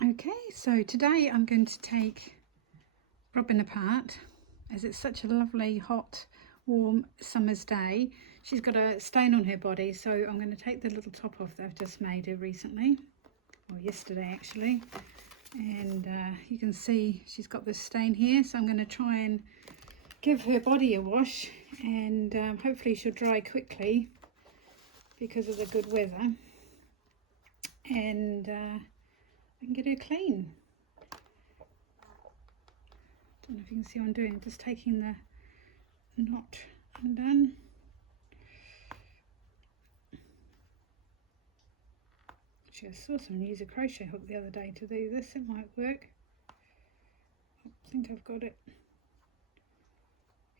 Okay, so today I'm going to take Robyn apart as it's such a lovely, hot, warm summer's day. She's got a stain on her body, so I'm going to take the little top off that I've just made her recently, or yesterday actually. And you can see she's got this stain here, so I'm going to try and give her body a wash, and hopefully she'll dry quickly because of the good weather, and I can get her clean. Don't know if you can see what I'm doing, just taking the knot undone. Actually, I saw someone use a crochet hook the other day to do this. It might work. I think I've got it.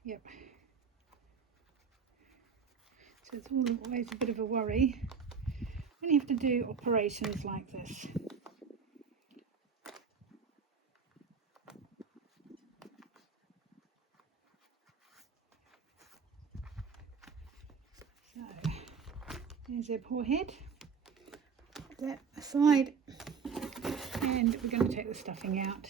Yep. So it's always a bit of a worry when you have to do operations like this. So there's her poor head. Put that aside, and we're going to take the stuffing out.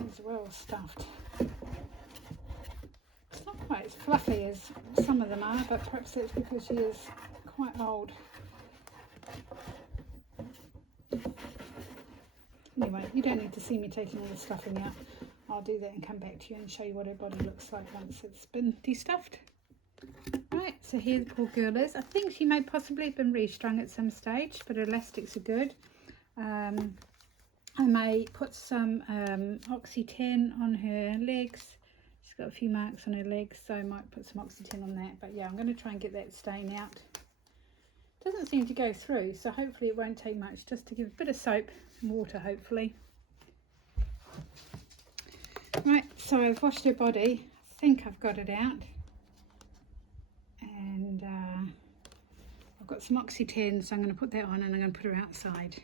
It's well stuffed. It's not quite as fluffy as some of them are, but perhaps that's because she is quite old. Anyway, you don't need to see me taking all the stuffing out. I'll do that and come back to you and show you what her body looks like once it's been destuffed. Right, so here the poor girl is. I think she may possibly have been restrung at some stage, but her elastics are good. I may put some Oxy-10 on her legs. She's got a few marks on her legs, so I might put some Oxy-10 on that. But yeah, I'm going to try and get that stain out. Doesn't seem to go through, so hopefully it won't take much, just to give a bit of soap and water, hopefully. Right, so I've washed her body. I think I've got it out. And I've got some Oxy-10, so I'm going to put that on and I'm going to put her outside.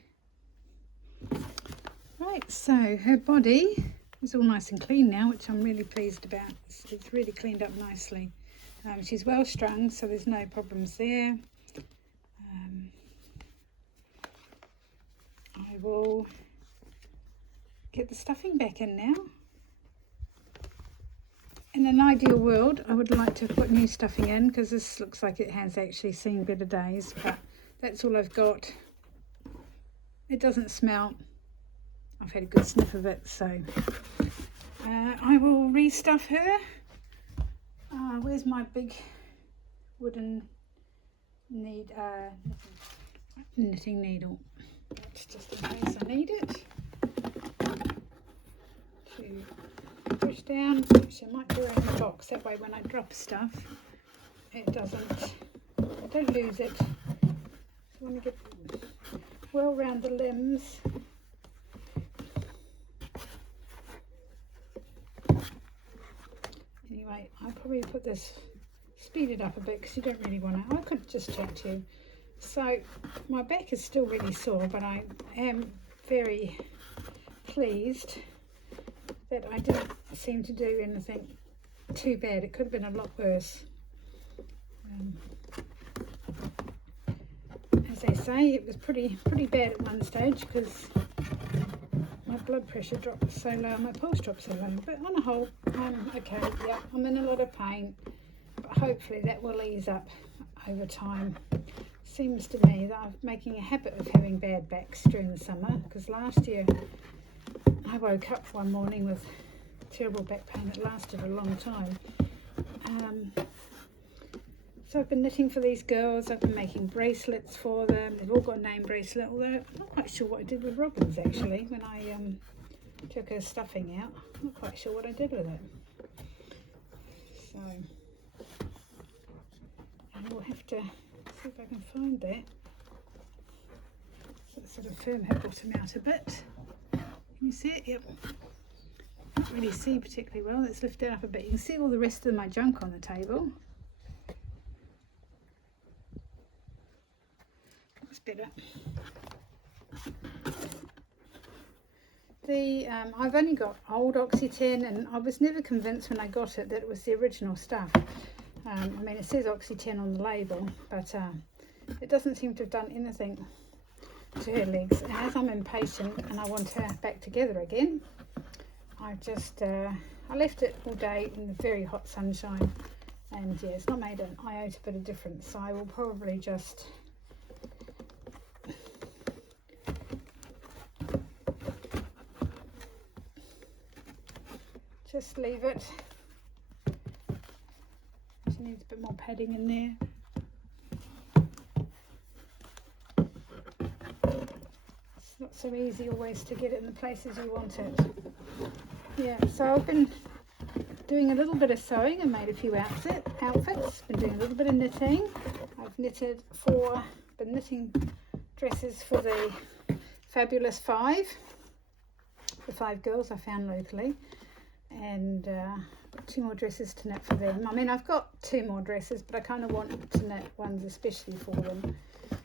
Right, so her body is all nice and clean now, which I'm really pleased about. It's really cleaned up nicely. She's well strung, so there's no problems there. I will get the stuffing back in now. In an ideal world, I would like to put new stuffing in, because this looks like it has actually seen better days, but that's all I've got. It doesn't smell. I've had a good sniff of it, so I will restuff her. Where's my big wooden knitting needle? That's just in case I need it. To push down, which I might do it in the box. That way, when I drop stuff, it doesn't. I don't lose it. So I want to get well round the limbs. Anyway, I'll probably put this, speed it up a bit, because you don't really want to. I could just chat to you. So my back is still really sore, but I am very pleased that I didn't seem to do anything too bad. It could have been a lot worse. As they say, it was pretty bad at one stage, because my blood pressure dropped so low, my pulse dropped so low. But on the whole, I'm okay. Yeah, I'm in a lot of pain, but hopefully that will ease up over time. Seems to me that I'm making a habit of having bad backs during the summer, because last year I woke up one morning with terrible back pain that lasted a long time. So I've been knitting for these girls. I've been making bracelets for them. They've all got a name bracelet, although I'm not quite sure what I did with Robyn's actually when I took her stuffing out. I'm not quite sure what I did with it. So I will have to see if I can find that. So sort of firm her bottom out a bit. Can you see it? Yep. Can't really see particularly well. Let's lift it up a bit. You can see all the rest of my junk on the table. That's better. the I've only got old Oxy 10, and I was never convinced when I got it that it was the original stuff. I mean, it says Oxy 10 on the label, but it doesn't seem to have done anything to her legs. And as I'm impatient and I want her back together again, I just I left it all day in the very hot sunshine, and yeah, it's not made an iota bit of difference. So I will probably just leave it. She needs a bit more padding in there. It's not so easy always to get it in the places you want it. Yeah, so I've been doing a little bit of sewing and made a few outfits. Been doing a little bit of knitting. I've been knitting dresses for the Fabulous 5, the 5 girls I found locally, and 2 more dresses to knit for them. I mean, I've got 2 more dresses, but I kind of want to knit ones especially for them.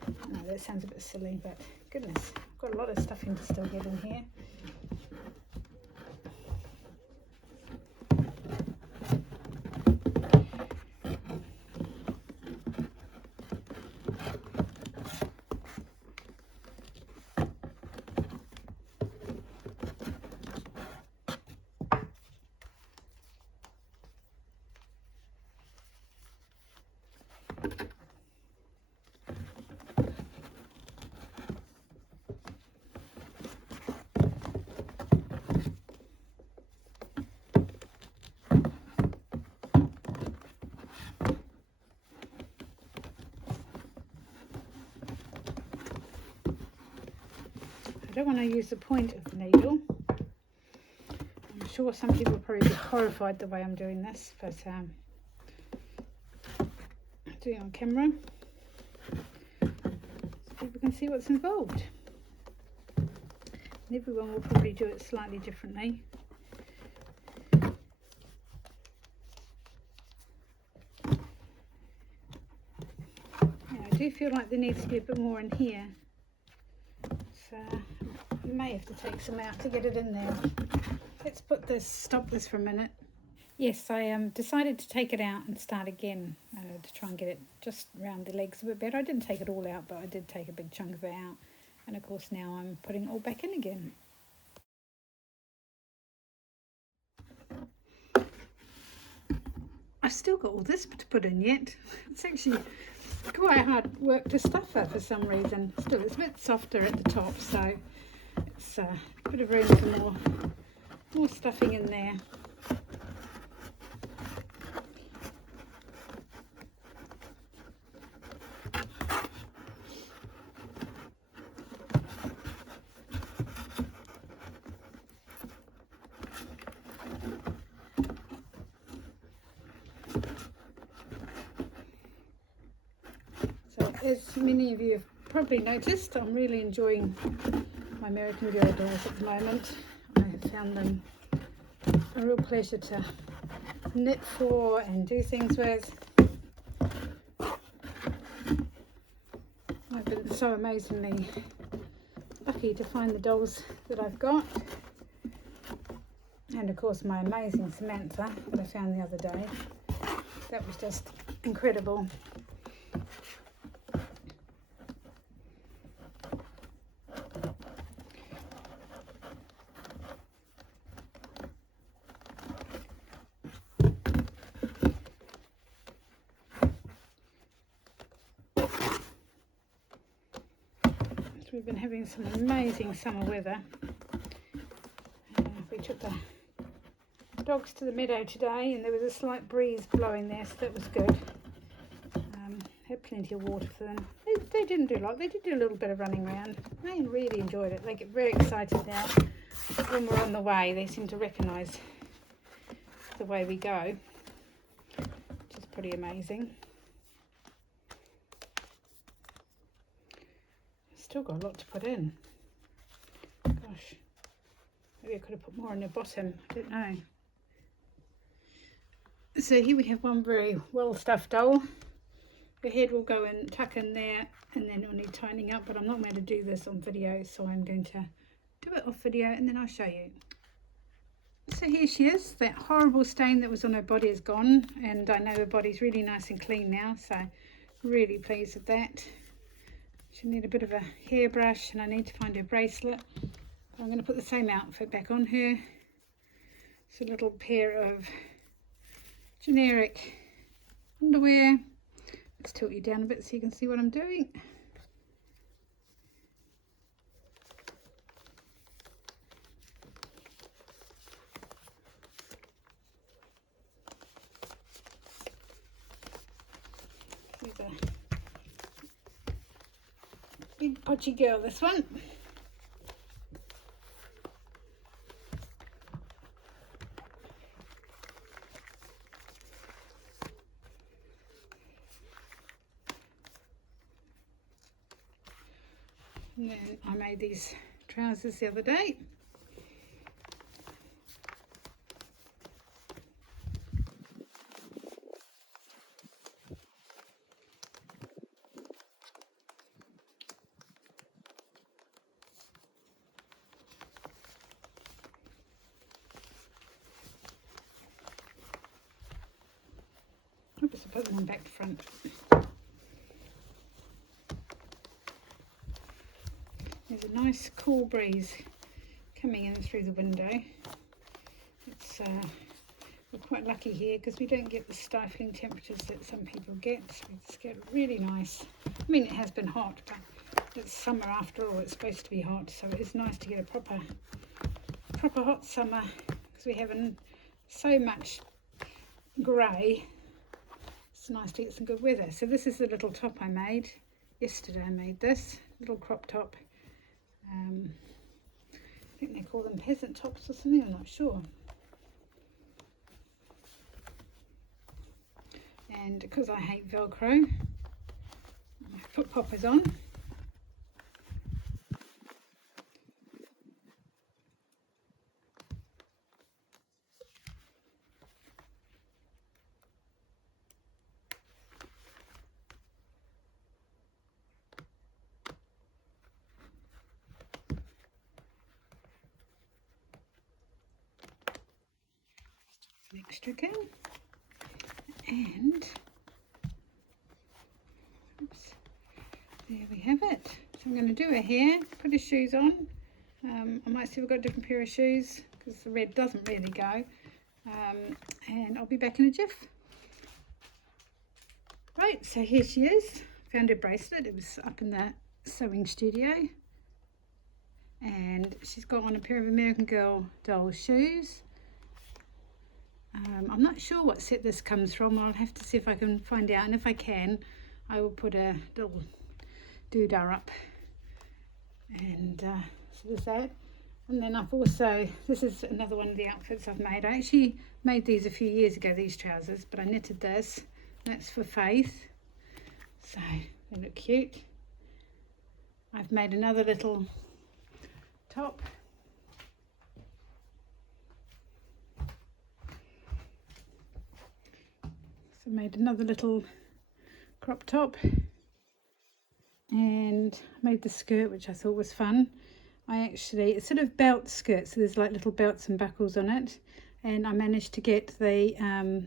I know that sounds a bit silly, but goodness, I've got a lot of stuffing to still get in here. I don't want to use the point of the needle. I'm sure some people will probably be horrified the way I'm doing this, but I'm doing it on camera so people can see what's involved. And everyone will probably do it slightly differently. Yeah, I do feel like there needs to be a bit more in here. So you may have to take some out to get it in there. Let's stop this for a minute. Yes, I decided to take it out and start again to try and get it just around the legs a bit better. I didn't take it all out, but I did take a big chunk of it out. And of course now I'm putting it all back in again. I've still got all this to put in yet. It's actually quite hard work to stuff her for some reason. Still, it's a bit softer at the top, so it's a bit of room for more stuffing in there. As many of you have probably noticed, I'm really enjoying my American Girl dolls at the moment. I have found them a real pleasure to knit for and do things with. I've been so amazingly lucky to find the dolls that I've got. And of course my amazing Samantha that I found the other day. That was just incredible. We've been having some amazing summer weather. We took the dogs to the meadow today and there was a slight breeze blowing there, so that was good. Had plenty of water for them. They didn't do a lot. They did do a little bit of running around. They really enjoyed it. They get very excited now when we're on the way. They seem to recognise the way we go, which is pretty amazing. Still got a lot to put in. Gosh, maybe I could have put more on the bottom. I don't know. So here we have one very well stuffed doll. The head will go and tuck in there, and then it will need tidying up. But I'm not going to do this on video, so I'm going to do it off video and then I'll show you. So here she is. That horrible stain that was on her body is gone, and I know her body's really nice and clean now, so really pleased with that. She'll need a bit of a hairbrush, and I need to find her bracelet. I'm going to put the same outfit back on her. It's a little pair of generic underwear. Let's tilt you down a bit so you can see what I'm doing. She's a big podgy girl, this one. And then I made these trousers the other day. Oops, I put them on back to front. There's a nice cool breeze coming in through the window. It's we're quite lucky here because we don't get the stifling temperatures that some people get. We just get really nice. I mean, it has been hot, but it's summer after all. It's supposed to be hot, so it is nice to get a proper hot summer because we're having so much grey. It's nice to get some good weather. So this is the little top I made yesterday. I made this little crop top. I think they call them peasant tops or something, I'm not sure. And because I hate Velcro, I put poppers on. Extra again, and oops, there we have it. So I'm going to do her hair, put her shoes on. I might see if I've got a different pair of shoes because the red doesn't really go, and I'll be back in a jiff. Right, so here she is. Found her bracelet. It was up in the sewing studio, and she's got on a pair of American Girl doll shoes. I'm not sure what set this comes from. I'll have to see if I can find out, and if I can, I will put a little doodah up. And so there's that. And then I've also, this is another one of the outfits I've made. I actually made these a few years ago, these trousers, but I knitted this. That's for Faith. So they look cute. I've made another little top. So made another little crop top, and made the skirt, which I thought was fun. It's sort of belt skirt, so there's like little belts and buckles on it, and I managed to get the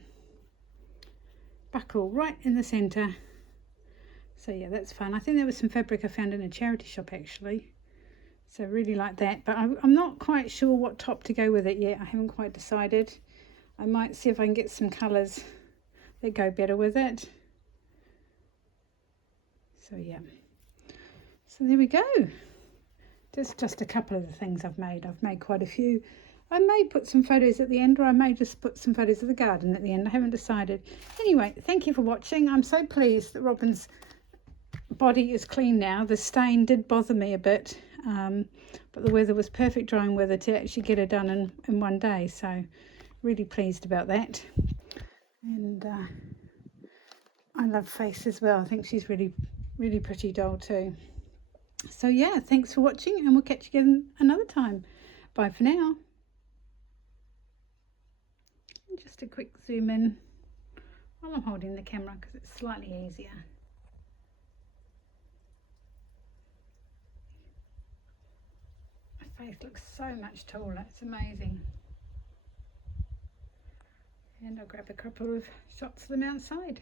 buckle right in the centre. So yeah, that's fun. I think there was some fabric I found in a charity shop actually, so I really like that, but I'm not quite sure what top to go with it yet. I haven't quite decided. I might see if I can get some colours that go better with it. So yeah, so there we go. Just a couple of the things I've made. I've made quite a few. I may put some photos at the end, or I may just put some photos of the garden at the end. I haven't decided. Anyway, thank you for watching. I'm so pleased that Robyn's body is clean now. The stain did bother me a bit, but the weather was perfect drying weather to actually get her done in one day, so really pleased about that. And I love Faith as well. I think she's really pretty doll too. So yeah, thanks for watching, and we'll catch you again another time. Bye for now. And just a quick zoom in while I'm holding the camera because it's slightly easier. face looks so much taller. It's amazing. And I'll grab a couple of shots of them outside.